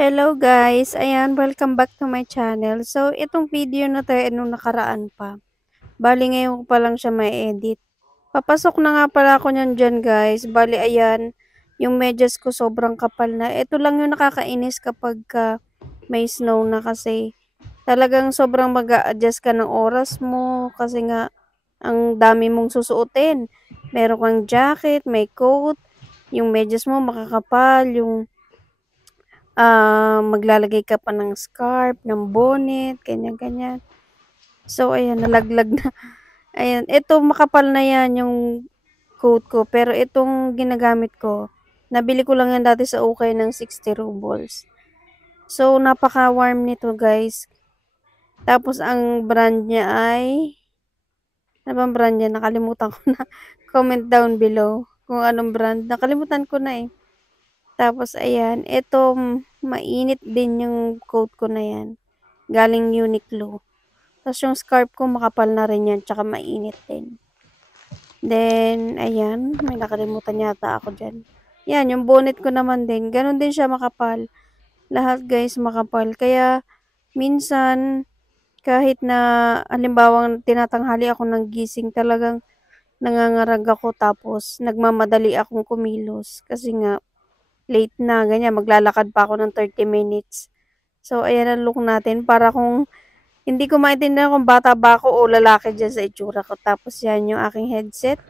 Hello guys! Ayan, welcome back to my channel. So, itong video na 'to, nung nakaraan pa. Bale ngayon ko pa lang siya ma-edit. Papasok na nga pala ako niyan diyan guys. Bale ayan, yung medyas ko sobrang kapal na. Ito lang yung nakakainis kapagka may snow na kasi talagang sobrang mag-a-adjust ka ng oras mo kasi nga ang dami mong susuotin. Meron kang jacket, may coat, yung medyas mo makakapal, yung maglalagay ka pa ng scarf, ng bonnet, ganyan-ganyan. So, ayan, nalaglag na. Ayan, ito makapal na yan yung coat ko. Pero itong ginagamit ko, nabili ko lang yan dati sa Ukay ng 60 rubles. So, napaka-warm nito guys. Tapos, ang brand niya ay, ano bang brand niya? Nakalimutan ko na. Comment down below kung anong brand. Nakalimutan ko na eh. Tapos, ayan, ito, mainit din yung coat ko na yan. Galing Uniqlo. Tapos, yung scarf ko, makapal na rin yan, tsaka mainit din. Then, ayan, may nakalimutan yata ako dyan. Yan, yung bonnet ko naman din, ganun din siya makapal. Lahat guys, makapal. Kaya, minsan, kahit na, halimbawa, tinatanghali ako ng gising, talagang nangangarag ako, tapos, nagmamadali akong kumilos. Kasi nga, late na, ganyan, maglalakad pa ako ng 30 minutes. So, ayan ang look natin, para kung hindi ko maintindihan kung bata ba ako o lalaki dyan sa itsura ko. Tapos, yan yung aking headset.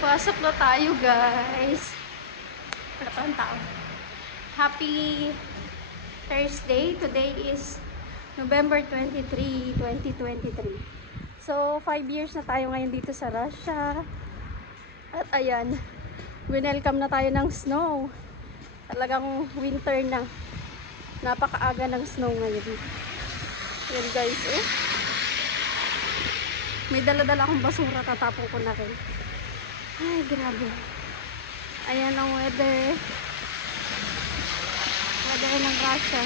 Pasok na tayo, guys. Wala pa ang tao. Happy Thursday. Today is November 23, 2023. So, 5 years na tayo ngayon dito sa Russia. At ayan, welcome na tayo ng snow. Talagang winter na. Napakaaga ng snow ngayon. Yan guys, eh. May dala-dala akong basura, tatapon ko na rin. Ay, grabe. Ayan ang weather. Weather ng Russia.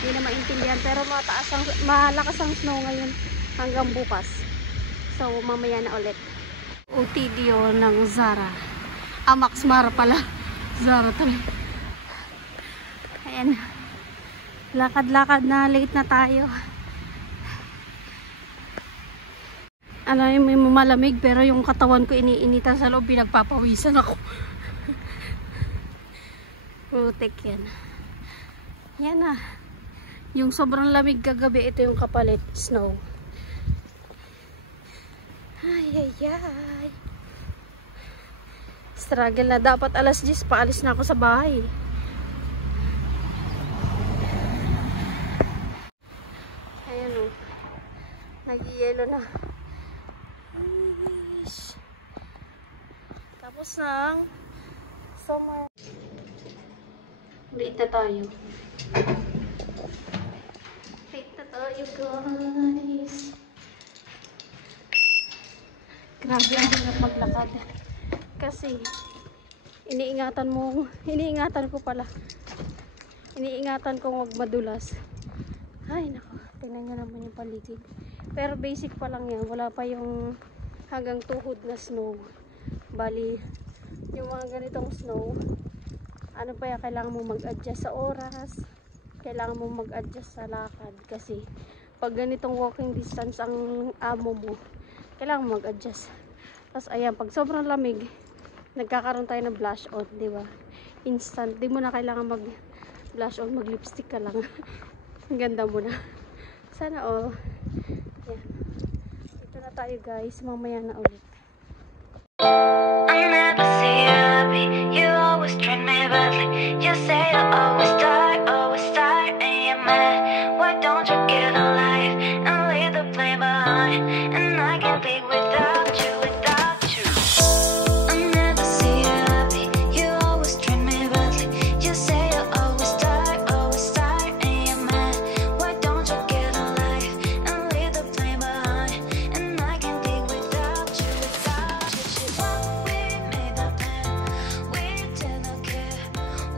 Hindi na maintindihan. Pero malakas ang snow ngayon hanggang bukas. So, mamaya na ulit. Utidio ng Zara. Max Mara pala. Zara talaga. Ayan. Lakad-lakad na. Late na tayo. Alam mo, may malamig. Pero yung katawan ko iniinitan sa loob. Pinagpapawisan ako. Putik yan. Yan na. Yung sobrang lamig kagabi. Ito yung kapalit. Snow. Ay, ay, ay. Struggle na. Dapat alas 10 paalis na ako sa bahay. Ayan o. Nag-yelo na. Ish. Tapos ng summer. Late na tayo. Late na tayo, guys. Grabe ang hirap maglakad. Kasi, iniingatan kong wag madulas. Ay, nako. Tingnan nyo naman yung paligid. Pero basic pa lang yan. Wala pa yung hanggang tuhod na snow. Bali, yung mga ganitong snow, ano pa yan, kailangan mo mag-adjust sa oras. Kailangan mo mag-adjust sa lakad. Kasi, pag ganitong walking distance ang amo mo, kailangan mag-adjust. Tapos ayan, pag sobrang lamig, nagkakaroon tayo ng blush on, di ba? Instant, di mo na kailangan mag-blush on, mag-lipstick ka lang. Ang ganda mo na. Sana all. Yan. Dito na tayo guys, mamaya na ulit. I never see you happy. You always treat me badly. You say you always start, and you're mad. Why don't you get a life and leave the blame behind? And I can't be without you, without you. I never see you happy. You always treat me badly. You say you always start, and you're mad. Why don't you get a life and leave the blame behind? And I can't be without you, without you. We made that plan. We didn't care.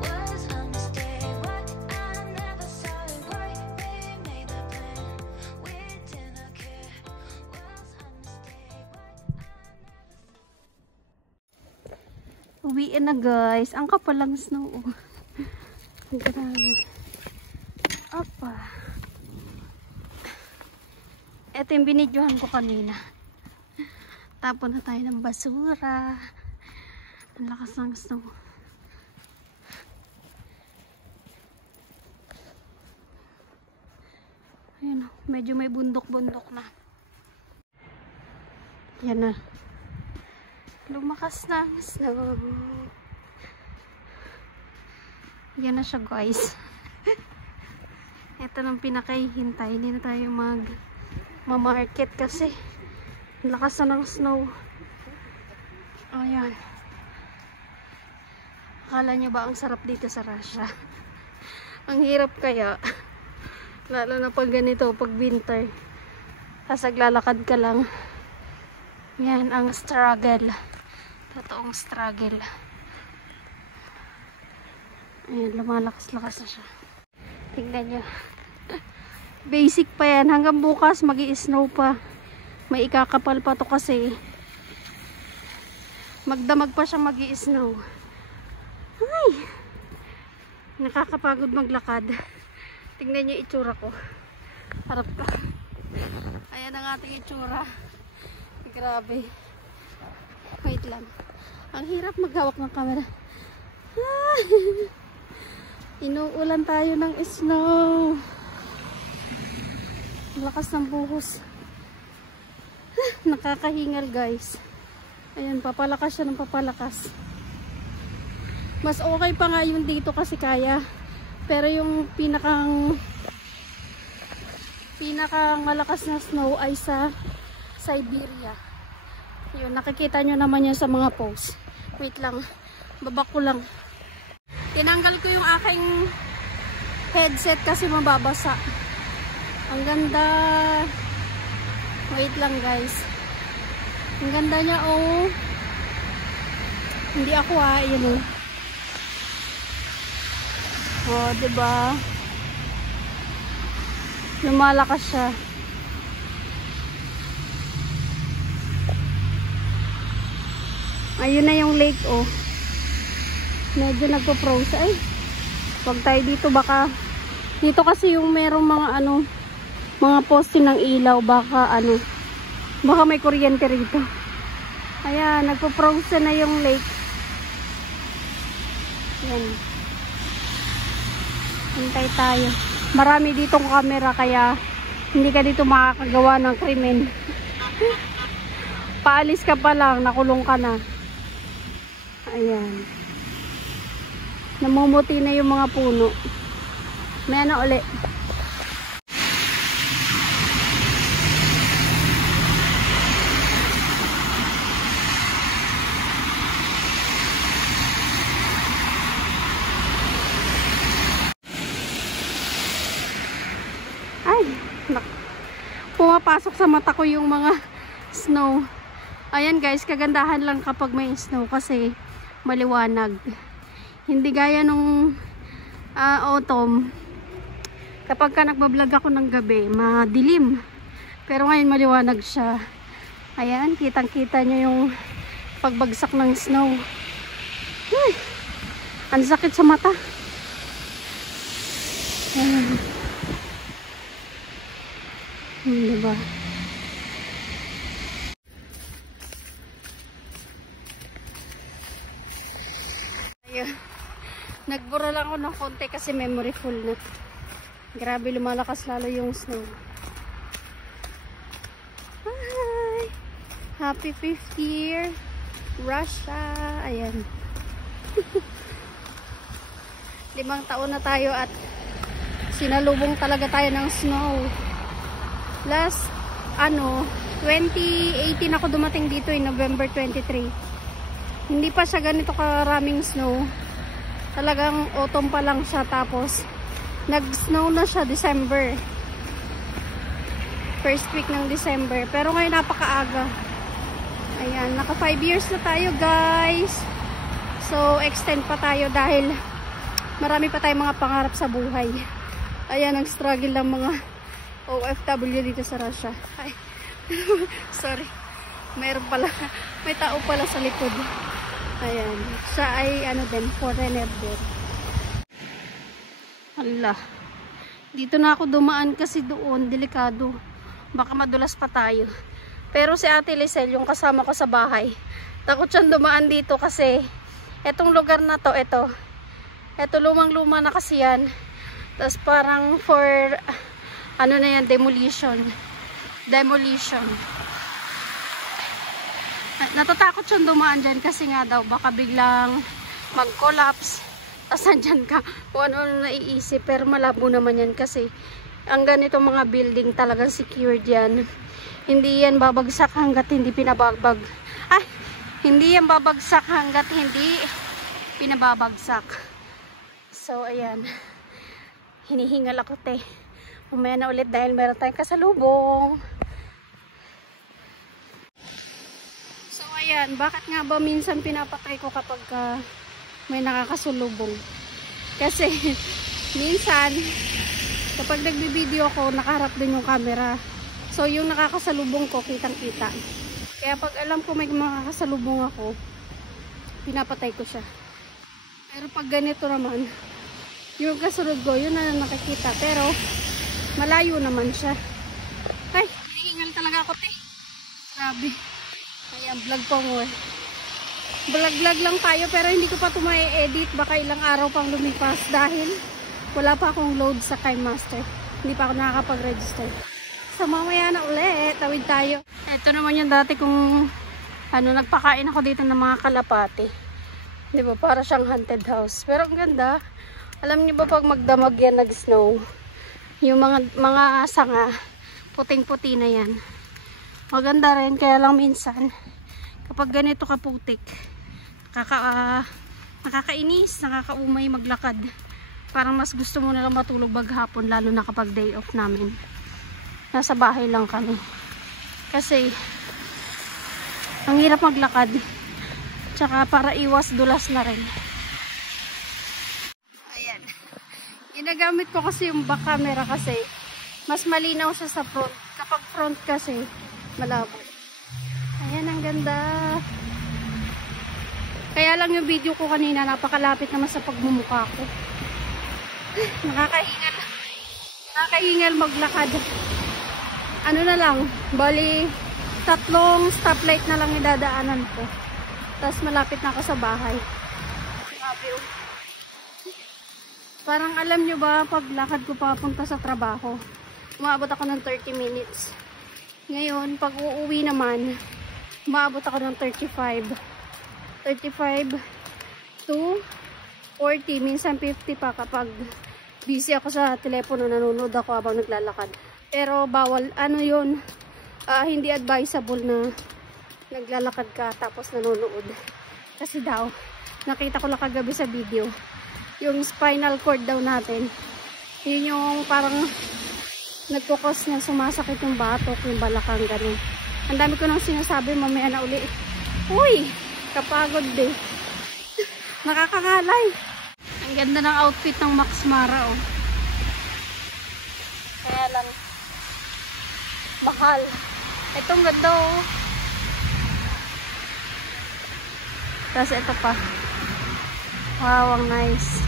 Was a mistake. What I never saw it. Why we made that plan. We didn't care. Was a mistake. Uwiin na guys. Ang kapal lang snow. Grabe. Apa. Ito yung binidyohan ko kanina. Tapon na tayo ng basura. Ang lakas ng snow. Ayan, medyo may bundok-bundok na. Yan na. Lumakas na ang snow. Yan na siya guys. Ito nang pinakahihintay. Hindi na tayo mag-market kasi lakas na ng snow. Ayan. Akala nyo ba ang sarap dito sa Russia? Ang hirap kaya. Lalo na pag ganito, pag winter. Tapos naglalakad ka lang. Yan ang struggle. Totoong struggle. Ayan, lumalakas-lakas na siya. Tingnan nyo. Basic pa yan. Hanggang bukas mag-i-snow pa. May ikakapal pa to kasi. Magdamag pa siya mag-i-snow. Ay! Nakakapagod maglakad. Tingnan nyo itsura ko. Harap ka. Ayan ang ating itsura. Grabe. Wait lang. Ang hirap maghawak ng camera. Ah! Inuulan tayo ng snow. Lakas ng buhos. Nakakahingal guys. Ayan, papalakas siya ng papalakas. Mas okay pa nga yung dito kasi kaya. Pero yung pinakang malakas na snow ay sa Siberia. Yun, nakikita nyo naman yan sa mga posts. Wait lang, baba ko lang. Tinanggal ko yung aking headset kasi mababasa. Ang ganda. Wait lang guys. Ang ganda niya oh. Hindi ako yun oh. Oh, diba? Lumalakas siya. Ayun na yung lake oh. Medyo nagpo-froze. Ay, wag tayo dito baka. Dito kasi yung merong mga mga poste ng ilaw baka baka may kuryente rito. Ayan, nagpo-froze na yung lake. Yan. Hintay tayo. Marami ditong camera kaya hindi ka dito makakagawa ng krimen. Paalis ka pa lang, nakulong ka na. Ayan. Namumuti na yung mga puno. May uli. Ay, pumapasok sa mata ko yung mga snow. Ayan guys, kagandahan lang kapag may snow kasi maliwanag. Hindi gaya nung autumn. Kapag ka nagbablog ako ng gabi, madilim. Pero ngayon maliwanag siya. Ayan, kitang-kita nyo yung pagbagsak ng snow. Ay, ang sakit sa mata. Ayan. Diba? Ayun. Nagbura lang ako ng konti kasi memory full na. Grabe, lumalakas lalo yung snow. Hi! Happy 5th year Russia! Ayan. 5 taon na tayo at sinalubong talaga tayo ng snow. Last 2018 ako dumating dito November 23. Hindi pa siya ganito karaming snow. Talagang autumn pa lang siya, tapos nag-snow na siya December. First week ng December. Pero ngayon napakaaga. Ayan, naka 5 years na tayo guys. So extend pa tayo dahil marami pa tayong mga pangarap sa buhay. Ayan ang struggle ng mga OFW dito sa Russia. Ay, sorry. Mayroon pala. May tao pala sa likod. Ayan. Siya ay ano din, foreigner din. Hala. Dito na ako dumaan kasi doon, delikado. Baka madulas pa tayo. Pero si Ate Lisel, yung kasama ko sa bahay, takot siyang dumaan dito kasi etong lugar na to, eto lumang-luma na kasi yan. Tapos parang for ano na yan, demolition. Natatakot siyang dumaan dyan kasi nga daw baka biglang mag-collapse. Tapos nandyan ka kung ano naiisip. Pero malabo naman yan kasi ang ganito mga building talagang secured yan. Hindi yan babagsak hanggat hindi pinabagbag. Hindi yan babagsak hanggat hindi pinababagsak. So ayan, hinihingal ako te. Umaya na ulit dahil meron tayong kasalubong. So ayan, bakit nga ba minsan pinapatay ko kapag may nakakasulubong? Kasi minsan kapag nagbi-video ako, nakaharap din yung camera. So yung nakakasalubong ko, kitang-kita. Kaya pag alam ko may makakasalubong ako, pinapatay ko siya. Pero pag ganito naman, yung kasunod ko, yun na nakikita. Pero malayo naman siya. Ay, hinihingal talaga ako, te. Grabe. Ayan, vlog pa mo eh. Vlog lang tayo pero hindi ko pa ito ma-edit. Baka ilang araw pang lumipas dahil wala pa akong load sa KineMaster. Hindi pa ako nakakapag-register. So mamaya na ulit, tawid tayo. Ito naman yung dati kung nagpakain ako dito ng mga kalapati. Di ba? Para siyang haunted house. Pero ang ganda. Alam niyo ba pag magdamag yan, nag-snow, yung mga sanga, puting-puti na yan. Maganda rin, kaya lang minsan, kapag ganito kaputik, nakakainis, nakakaumay maglakad. Parang mas gusto mo na lang matulog maghapon, lalo na kapag day off namin. Nasa bahay lang kami. Kasi, ang hirap maglakad. Tsaka para iwas dulas na rin. Ayan. Ginagamit ko kasi yung back camera kasi mas malinaw siya sa front. Kapag front kasi, malabo. Ayan, ang ganda. Kaya lang yung video ko kanina, napakalapit naman sa pagmumukha ko. Nakakahingal maglakad. Ano na lang, bali 3 stoplight na lang idadaanan ko. Tapos malapit na ako sa bahay. Grabe. Parang alam nyo ba, paglakad ko papunta sa trabaho, umabot ako ng 30 minutes. Ngayon, pag uuwi naman, umabot ako ng 35 to 40, minsan 50 pa kapag busy ako sa telepono, nanonood ako habang naglalakad. Pero bawal, hindi advisable na naglalakad ka tapos nanonood. Kasi daw, nakita ko lang kagabi sa video, yung spinal cord daw natin, yun yung parang nagkukos niya, sumasakit yung batok, yung balakang, ganun. Ang dami ko nang sinasabi, mamaya na uli. Uy, kapagod din. Nakakangalay. Ang ganda ng outfit ng Max Mara, oh. Kaya lang, mahal. Itong ganda, oh. Tapos ito pa. Wow, ang nice.